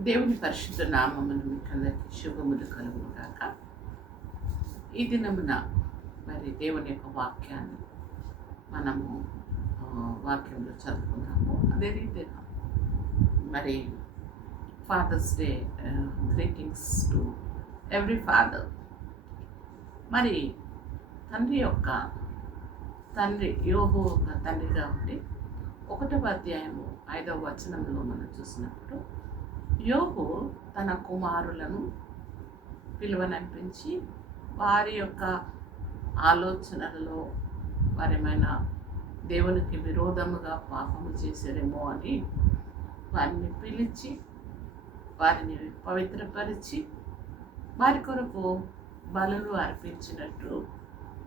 దేవుని పరిశుద్ధ నామమును మీకు శుభములు కలుగును ఈ దినమున మరి దేవుని యొక్క వాక్యాన్ని మనము వాక్యంలో చదువుకున్నాము అదే రీతిగా మరి fathers day greetings to every father మరి తండ్రి యొక్క తండ్రి యోగు ఒక తండ్రిగా ఉండి ఒకటవ అధ్యాయము ఐదవ వచనంలో మనం చూసినప్పుడు యోగు తన కుమారులను పిలువనంపించి వారి యొక్క ఆలోచనలలో వారేమైనా దేవునికి విరోధముగా పాపము చేశారేమో అని వారిని పిలిచి వారిని పవిత్రపరిచి వారి కొరకు బలులు అర్పించినట్టు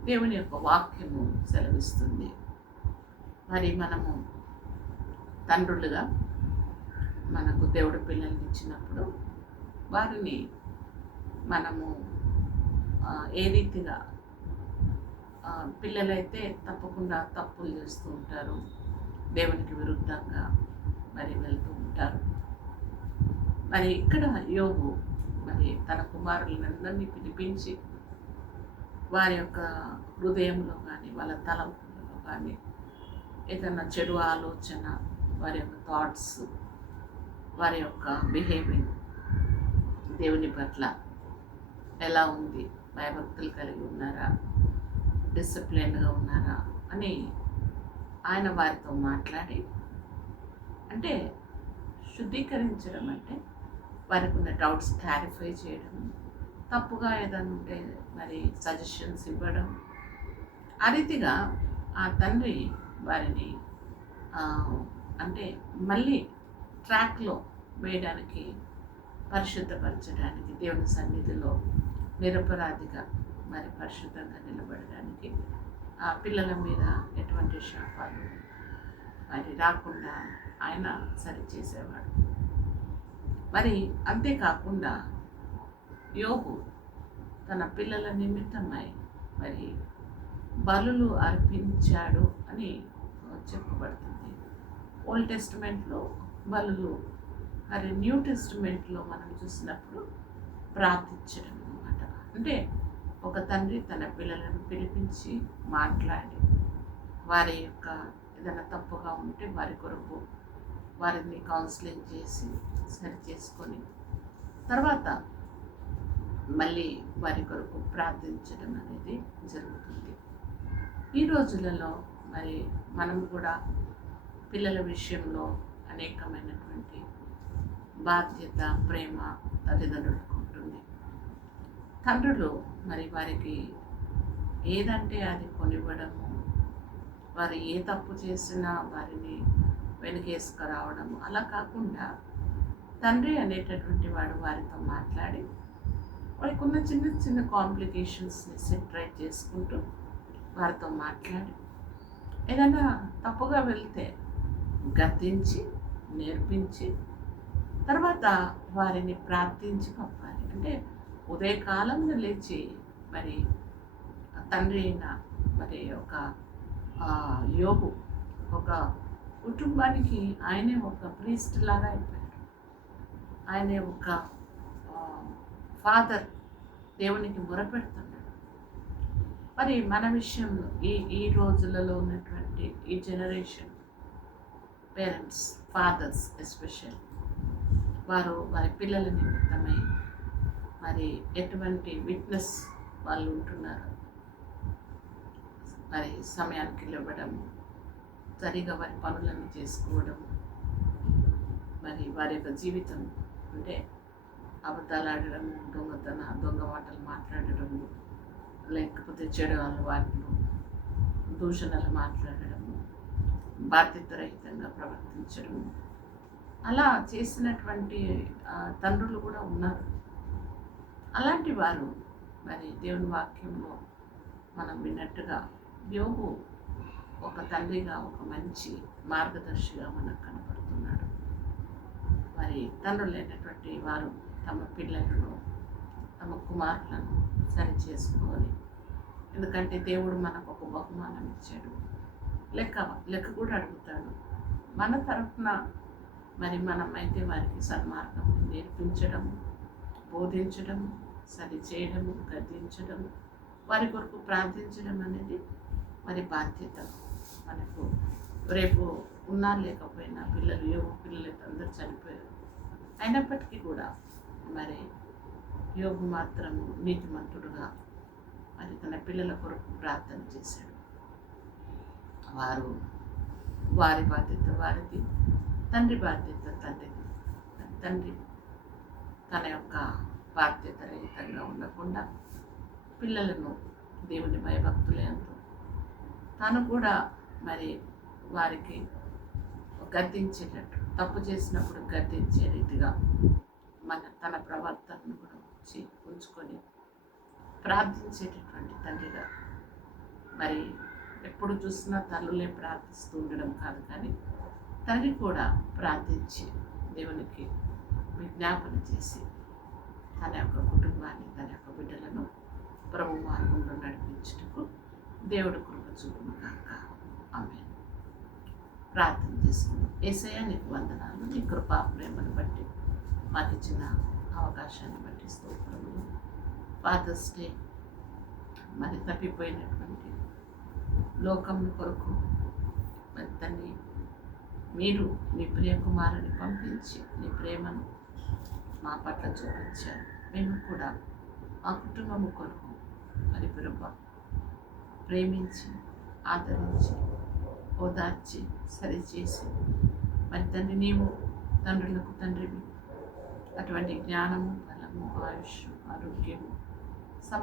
దేవుని యొక్క వాక్యము సెలవిస్తుంది. మరి మనము తండ్రులుగా మనకు దేవుడు పిల్లల్ని ఇచ్చినప్పుడు వారిని మనము ఏ రీతిగా పిల్లలైతే తప్పకుండా తప్పులు చేస్తూ ఉంటారు దేవునికి విరుద్ధంగా మరి వెళ్తూ ఉంటారు. మరి ఇక్కడ యోగు మరి తన కుమారులందరినీ పిలిపించి వారి యొక్క హృదయంలో కానీ వాళ్ళ తలంపులలో కానీ ఏదైనా చెడు ఆలోచన వారి యొక్క థాట్స్ వారి యొక్క బిహేవింగ్ దేవుని పట్ల ఎలా ఉంది? భయభక్తులు కలిగి ఉన్నారా? డిసిప్లిన్గా ఉన్నారా? అని ఆయన వారితో మాట్లాడి అంటే శుద్ధీకరించడం అంటే వారికి ఉన్న డౌట్స్ క్లారిఫై చేయడం తప్పుగా ఏదైనా ఉంటే మరి సజెషన్స్ ఇవ్వడం. ఆ రీతిగా ఆ తండ్రి వారిని అంటే మళ్ళీ ట్రాక్లో వేయడానికి పరిశుద్ధపరచడానికి దేవుని సన్నిధిలో నిరపరాధిగా మరి పరిశుద్ధంగా నిలబడడానికి ఆ పిల్లల మీద ఎటువంటి శాపాలు మరి రాకుండా ఆయన సరిచేసేవాడు. మరి అంతేకాకుండా యోగు తన పిల్లల నిమిత్తమై మరి బలులు అర్పించాడు అని చెప్పబడుతుంది. ఓల్డ్ టెస్టిమెంట్లో బలులు మరి న్యూ టెస్టిమెంట్లో మనం చూసినప్పుడు ప్రార్థించడం అనమాట అంటే ఒక తండ్రి తన పిల్లలను పిలిపించి మాట్లాడి వారి యొక్క ఏదైనా తప్పుగా ఉంటే వారి కొరకు వారిని కౌన్సిలింగ్ చేసి సరి చేసుకొని తర్వాత మళ్ళీ వారి కొరకు ప్రార్థించడం అనేది జరుగుతుంది. ఈ రోజులలో మరి మనం కూడా పిల్లల విషయంలో అనేకమైనటువంటి బాధ్యత ప్రేమ తల్లిదండ్రులకు ఉంటుంది తండ్రులు మరి వారికి ఏదంటే అది కొనివ్వడము వారు ఏ తప్పు చేసినా వారిని వెనుకేసుకురావడం అలా కాకుండా తండ్రి అనేటటువంటి వాడు వారితో మాట్లాడి వారికి ఉన్న చిన్న చిన్న కాంప్లికేషన్స్ని సెటరేట్ చేసుకుంటూ వారితో మాట్లాడి ఏదైనా తప్పుగా వెళ్తే గద్దించి నేర్పించి తర్వాత వారిని ప్రార్థించి పంపాలి. అంటే ఉదయకాలంలో లేచి మరి తండ్రి అయిన మరి ఒక యోగు ఒక కుటుంబానికి ఆయనే ఒక ప్రీస్ట్ లాగా అయిపోయాడు. ఆయనే ఒక ఫాదర్ దేవునికి మొరపెడుతున్నాడు. మరి మన విషయంలో ఈ ఈ రోజులలో ఉన్నటువంటి ఈ జనరేషన్ పేరెంట్స్ ఫాదర్స్ ఎస్పెషల్ వారు వారి పిల్లల నిమిత్తమై మరి ఎటువంటి విట్నెస్ వాళ్ళు ఉంటున్నారు? మరి సమయానికి ఇవ్వడం సరిగా వారి పనులను చేసుకోవడం మరి వారి యొక్క జీవితం అంటే అబద్ధాలు ఆడడం దొంగతన దొంగ మాటలు మాట్లాడడం లేకపోతే చెడు అలవాట్లు దూషణలు మాట్లాడడం బాధ్యతరహితంగా ప్రవర్తించడం అలా చేసినటువంటి తండ్రులు కూడా ఉన్నారు. అలాంటి వారు మరి దేవుని వాక్యంలో మనం విన్నట్టుగా యోగు ఒక తండ్రిగా ఒక మంచి మార్గదర్శిగా మనకు కనపడుతున్నాడు. మరి తండ్రులు లేనటువంటి వారు తమ పిల్లలను తమ కుమారులను సరి చేసుకోవాలి ఎందుకంటే దేవుడు మనకు ఒక బహుమానం ఇచ్చాడు. లెక్క లెక్క కూడా అడుగుతాడు. మన తరఫున మరి మనమైతే వారికి సన్మార్గం నేర్పించడం బోధించడం సరి చేయడము గద్దించడం వారి కొరకు ప్రార్థించడం అనేది మరి బాధ్యత మనకు. రేపు ఉన్నా లేకపోయినా పిల్లలు యోగు పిల్లలు అందరూ చనిపోయారు. అయినప్పటికీ కూడా మరి యోగు మాత్రం నీతిమంతుడుగా మరి తన పిల్లల కొరకు ప్రార్థన చేశాడు. వారు వారి బాధ్యత వారిది తండ్రి బాధ్యత తండ్రిది. తండ్రి తన యొక్క బాధ్యత రహితంగా ఉండకుండా పిల్లలను దేవుని భయభక్తులంతో తను కూడా మరి వారికి గద్దించేటట్టు తప్పు చేసినప్పుడు గద్దించే రీతిగా మన తన ప్రవర్తనను కూడా ఉంచి ఉంచుకొని ప్రార్థించేటటువంటి తండ్రిగా మరి ఎప్పుడు చూసినా తల్లులే ప్రార్థిస్తూ ఉండడం కాదు కానీ తల్లి కూడా ప్రార్థించి దేవునికి విజ్ఞాపన చేసి తన యొక్క కుటుంబాన్ని తన యొక్క బిడ్డలను ప్రభు మార్గంలో నడిపించుటకు దేవుడు కృప చూపును కాక ఆమె ప్రార్థన చేసుకుందాం. ఏసయ్య నీకు వందనాలు. నీ కృపా ప్రేమను బట్టి మాకు ఇచ్చిన అవకాశాన్ని బట్టి స్తోత్రములు. ఫాదర్స్ డే మరి తప్పిపోయినటువంటి లోకం కొరకు మరి తన్ని మీరు మీ ప్రియకుమారుని పంపించి మీ ప్రేమను మా పట్ల చూపించారు. మేము కూడా మా కుటుంబము కొరకు మరి ప్రభు ప్రేమించి ఆదరించి ఓదార్చి సరిచేసి మరి తండ్రి నీవు తండ్రులకు తండ్రివి. అటువంటి జ్ఞానము బలము ఆయుష్ ఆరోగ్యము